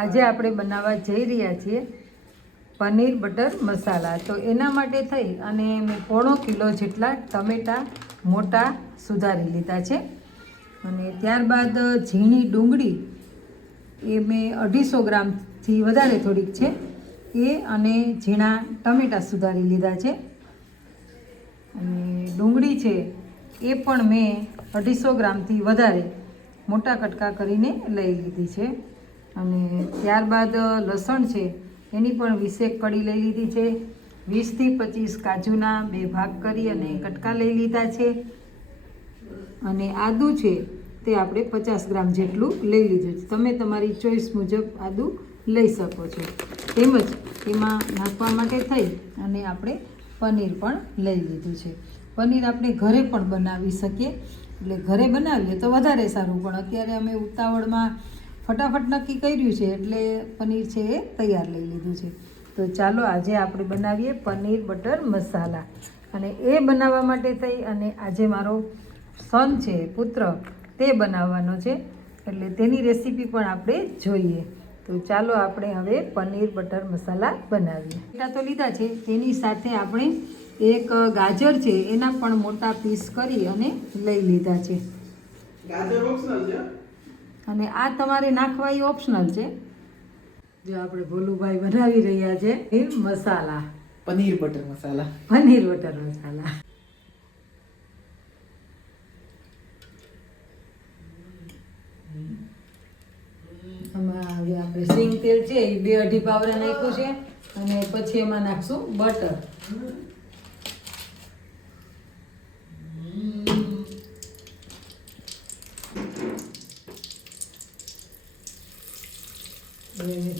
આજે આપણે બનાવવા જઈ રહ્યા છીએ પનીર બટર મસાલા. તો એના માટે થઈ અને મેં 1/4 કિલો જેટલા ટમેટાં મોટા સુધારી લીધા છે. અને ત્યારબાદ ઝીણી ડુંગળી એ મેં 250 ગ્રામથી વધારે થોડીક છે એ, અને ઝીણા ટમેટાં સુધારી લીધા છે. અને ડુંગળી છે એ પણ મેં 250 ગ્રામથી વધારે મોટા કટકા કરીને લઈ લીધી છે. અને ત્યારબાદ લસણ છે એની પણ 20 કળી લઈ લીધી છે. 20 થી 25 કાજુના 2 ભાગ કરી અને કટકા લઈ લીધા છે. અને આદું છે તે આપણે 50 ગ્રામ જેટલું લઈ લીધું છે. તમે તમારી ચોઈસ મુજબ આદું લઈ શકો છો. તેમજ એમાં નાખવા માટે થઈ અને આપણે પનીર પણ લઈ લીધું છે. પનીર આપણે ઘરે પણ બનાવી શકીએ, એટલે ઘરે બનાવીએ તો વધારે સારું. પણ અત્યારે અમે ઉતાવળમાં ફટાફટ નક્કી કર્યું છે એટલે પનીર છે એ તૈયાર લઈ લીધું છે. તો ચાલો આજે આપણે બનાવીએ પનીર બટર મસાલા. અને એ બનાવવા માટે થઈ અને આજે મારો સન છે, પુત્ર, તે બનાવવાનો છે, એટલે તેની રેસીપી પણ આપણે જોઈએ. તો ચાલો આપણે હવે પનીર બટર મસાલા બનાવીએ. બટાકા તો લીધા છે, તેની સાથે આપણે એક ગાજર છે એના પણ મોટા પીસ કરી અને લઈ લીધા છે. ગાજર ઓપ્શનલ છે અને આ તમારે નાખવા એ ઓપ્શનલ છે. જો આપણે ભોલુભાઈ બનાવી રહ્યા છે મસાલા, પનીર બટર મસાલા. પનીર બટર મસાલા. આમાં હવે આપણે સિંગ તેલ છે એ 2-2.5 પાવડા નાખ્યું છે. અને પછી એમાં નાખશું બટર.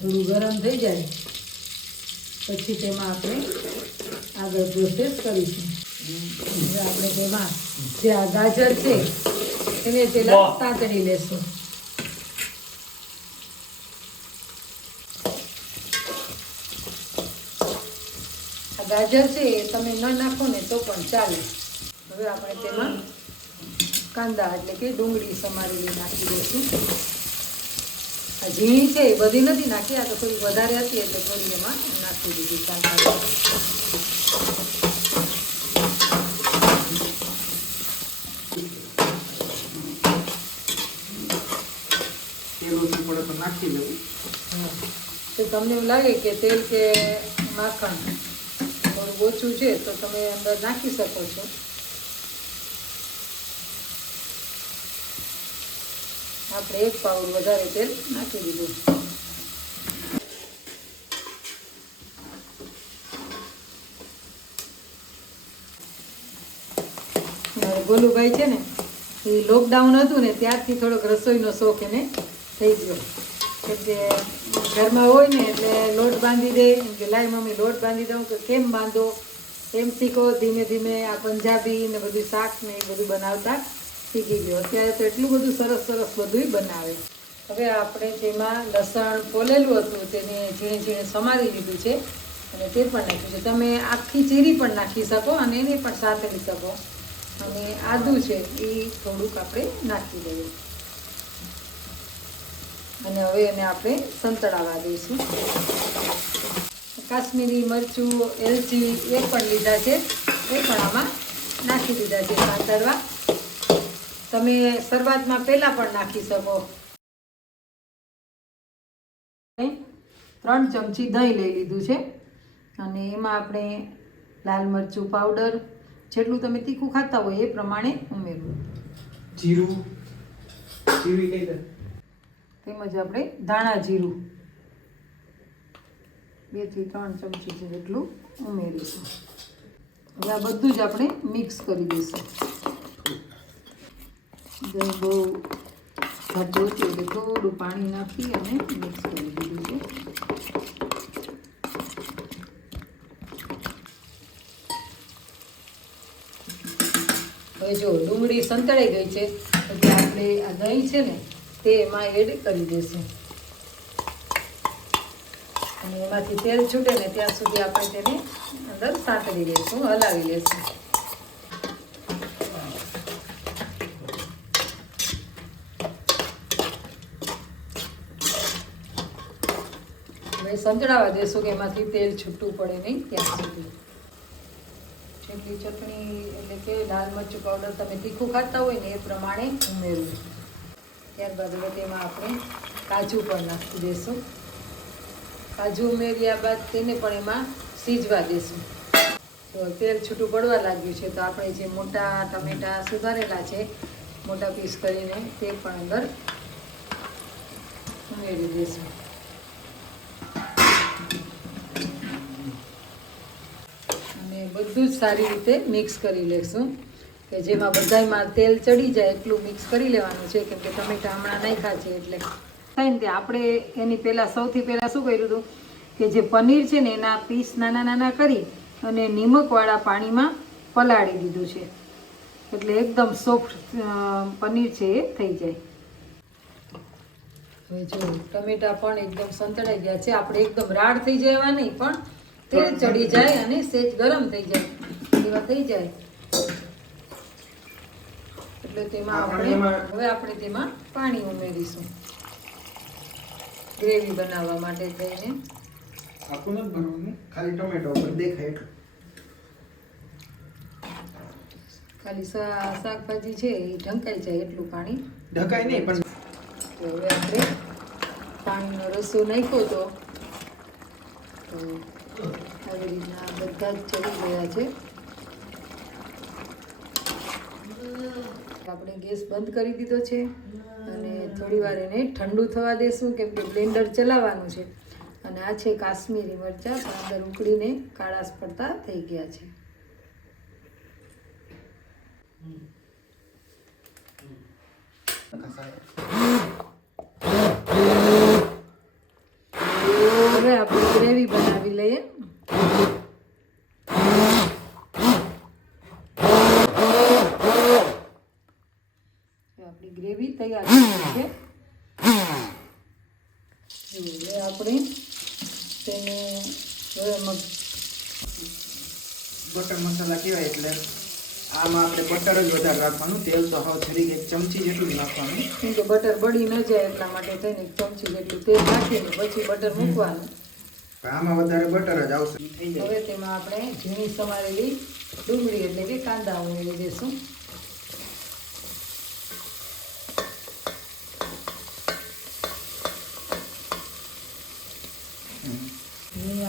થોડું ગરમ થઈ જાય પછી તેમાં આપણે આગળ પ્રોસેસ કરીશું. હવે આપણે તેમાં જે આ ગાજર છે એને પેલા સાંતળી લેશું. આ ગાજર છે એ તમે ન નાખો ને તો પણ ચાલે. હવે આપણે તેમાં કાંદા એટલે કે ડુંગળી સમારેલી નાખી દઈશું. આ ઝીણી છે એ બધી નથી નાખી, આ તો થોડી વધારે હતી એટલે થોડી એમાં નાખી દીધી કાંદા. તેલ ઓછું પડે તો નાખી દેવું. તો તમને એવું લાગે કે તેલ કે માખણ થોડું ઓછું છે તો તમે અંદર નાખી શકો છો. આપણે 1 પાઉચ વધારે તેલ નાખી દીધું. ગોલુભાઈ છે ને એ લોકડાઉન હતું ને ત્યારથી થોડોક રસોઈનો શોખ એને થઈ ગયો. કેમ કે ઘરમાં હોય ને એટલે લોટ બાંધી દે, કે લાય મમ્મી લોટ બાંધી દઉં, કે કેમ બાંધો એમ શીખો. ધીમે ધીમે આ પંજાબી ને બધું શાક ને એ બધું બનાવતા શીખી ગયો. અત્યારે તો એટલું બધું સરસ સરસ બધું બનાવે. હવે આપણે તેમાં લસણ ફોલેલું હતું તેને ઝીણે ઝીણે સમારી લીધું છે અને તે પણ નાખ્યું છે. તમે આખી ચીરી પણ નાખી શકો અને એને પણ સાતળી શકો. અને આદું છે એ થોડુંક આપણે નાખી દઈએ. અને હવે એને આપણે સંતળાવા દઈશું. કાશ્મીરી મરચું, એલચી એ પણ લીધા છે, એ પણ આમાં નાખી દીધા છે સાંતળવા. તમે શરૂઆતમાં પહેલાં પણ નાખી શકો. 3 ચમચી દહીં લઈ લીધું છે અને એમાં આપણે લાલ મરચું પાવડર, જેટલું તમે તીખું ખાતા હોય એ પ્રમાણે ઉમેરવું. જીરું, જીરું કઈ દે. તેમજ આપણે ધાણા જીરું 2 થી 3 ચમચી જેટલું ઉમેરીશું. હવે આ બધું જ આપણે મિક્સ કરી દઈશું. દહીં બહુ ઘાટું હતું એટલે થોડું પાણી નાખી અને મિક્સ કરી દીધું છે. હવે જો ડુંગળી સંતળાઈ ગઈ છે એટલે આપણે આ દહીં છે ને તે એમાં એડ કરી દઈશું. અને એમાંથી તેલ છૂટે ને ત્યાં સુધી આપણે તેને અંદર સાંતળી લઈશું, હલાવી લઈશું. હવે સંતળાવા દેશું કે એમાંથી તેલ છૂટું પડે નહીં ત્યાં સુધી. જેટલી ચટણી એટલે કે લાલ મરચું પાવડર તમે તીખું ખાતા હોય ને એ પ્રમાણે ઉમેરવું. ત્યારબાદ હવે તેમાં આપણે કાજુ પણ નાખી દઈશું. કાજુ ઉમેર્યા બાદ તેને પણ એમાં સીજવા દઈશું. તો તેલ છૂટું પડવા લાગ્યું છે તો આપણે જે મોટા ટમેટા સુધારેલા છે મોટા પીસ કરીને તે પણ અંદર ઉમેરી દઈશું. અને બધું જ સારી રીતે મિક્સ કરી લેશું કે જેમાં બધામાં તેલ ચડી જાય એટલું મિક્સ કરી લેવાનું છે, કેમ કે ટમેટા હમણાં નાખ્યા છે એટલે થાય ને. આપણે એની પહેલાં સૌથી પહેલાં શું કર્યું હતું કે જે પનીર છે ને એના પીસ નાના નાના કરી અને નિમકવાળા પાણીમાં પલાળી દીધું છે, એટલે એકદમ સોફ્ટ પનીર છે એ થઈ જાય. હવે જો ટમેટા પણ એકદમ સંતળાઈ ગયા છે. આપણે એકદમ રાડ થઈ જાય એવા નહીં, પણ તેલ ચડી જાય અને સેજ ગરમ થઈ જાય એવા થઈ જાય. એટલે તેમાં આપણે તેમાં પાણી ઉમેરીશું ગ્રેવી બનાવવા માટે થઈને. આખું નથી ભરવાનું, ખાલી ટમેટો ઉપર દેખાય એટલું. ખાલી શાકભાજી છે એ ઢંકાઈ જાય એટલું પાણી. ઢકાય નહીં પણ તો હવે આપણે પાણીનો રસો નાખ્યો તો આવી રીતના બધા જ ચડી ગયા છે. આપણે ગેસ બંધ કરી દીધો છે અને થોડી વાર એને ઠંડુ થવા દેશું, કેમ કે બ્લેન્ડર ચલાવવાનું છે. અને આ છે કાશ્મીરી મરચાં, પણ અંદર ઉકળીને કાળાશ પડતા થઈ ગયા છે. હવે આપણે ગ્રેવી બનાવી લઈએ. આપણી ગ્રેવી તૈયાર છે. હવે આપણે તેને બટર મસાલા કહેવાય એટલે આમાં આપણે બટર જ વધારે રાખવાનું. તેલ તો હવે જરીક એક ચમચી જેટલું જ નાખવાનું, કેમ કે બટર બળી ન જાય એટલા માટે થઈને એક ચમચી જેટલું તેલ નાખીને પછી બટર મૂકવાનું. આમાં વધારે બટર જ આવશે. થઈ જાય. હવે તેમાં આપણે ઝીણી સમારેલી ડુંગળી એટલે કે કાંદા ઉમેરી દઈશું.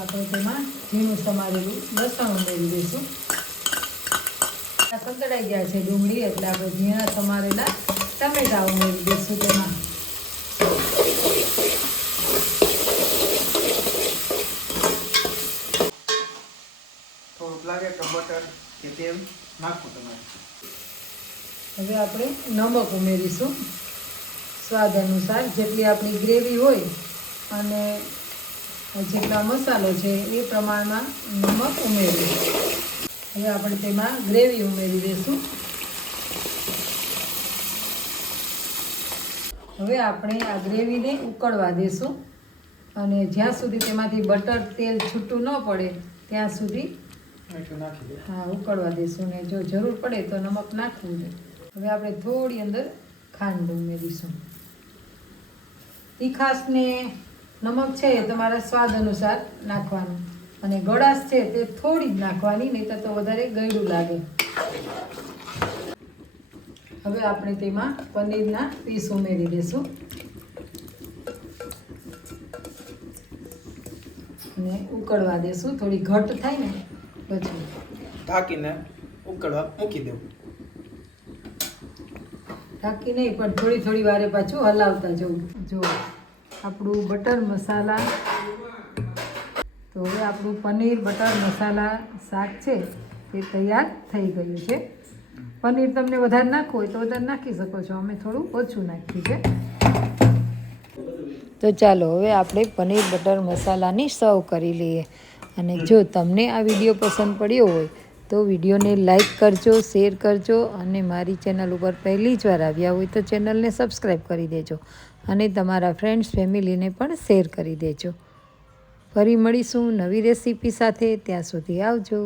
આપણે તેમાં ઝીણું સમારેલું લસણ ઉમેરી દઈશું. સંતળાઈ ગયા છે ડુંગળી એટલે આપણે ઝીણા સમારેલા ટમેટા ઉમેરી દઈશું તેમાં. થોડુંક લાગે તો બટર કે તેલ નાખવું તમારે. હવે આપણે નમક ઉમેરીશું સ્વાદ અનુસાર. જેટલી આપણી ગ્રેવી હોય અને જેટલા મસાલો છે એ પ્રમાણમાં નમક ઉમેરીશું. હવે આપણે તેમાં ગ્રેવી ઉમેરી દઈશું. હવે આપણે આ ગ્રેવીને ઉકળવા દઈશું અને જ્યાં સુધી તેમાંથી બટર તેલ છૂટું ન પડે ત્યાં સુધી ઉકળવા દઈશું. ને જો જરૂર પડે તો નમક નાખવું છે. હવે આપણે થોડી અંદર ખાંડ ઉમેરીશું. તીખાશને નમક છે એ તમારા સ્વાદ અનુસાર નાખવાનું અને ગળાશ છે તે થોડી જ નાખવાની, નહીં તો વધારે ગળ્યું લાગે. હવે આપણે તેમાં પનીરના પીસ ઉમેરી દઈશું અને ઉકળવા દઈશું. થોડી ઘટ થાય ને પછી ઢાંકીને ઉકળવા મૂકી દેવું. ઢાંકી નહીં પણ થોડી વારે પાછું હલાવતા જવું. જો આપણું બટર મસાલા, તો હવે આપણું પનીર બટર મસાલા શાક છે તે તૈયાર થઈ ગયું છે. પનીર તમને વધારે નાખવું હોય તો વધારે નાખી શકો છો, અમે થોડું ઓછું નાખ્યું છે. તો ચાલો હવે આપણે પનીર બટર મસાલાની સર્વ કરી લઈએ. અને જો તમને આ વિડીયો પસંદ પડ્યો હોય તો વિડીયોને લાઈક કરજો, શેર કરજો અને મારી ચેનલ ઉપર પહેલી જ વાર આવ્યા હોય તો ચેનલને સબસ્ક્રાઈબ કરી દેજો અને તમારા ફ્રેન્ડ્સ ફેમિલીને પણ શેર કરી દેજો. ફરી મળીશું નવી રેસીપી સાથે. ત્યાં સુધી આવજો.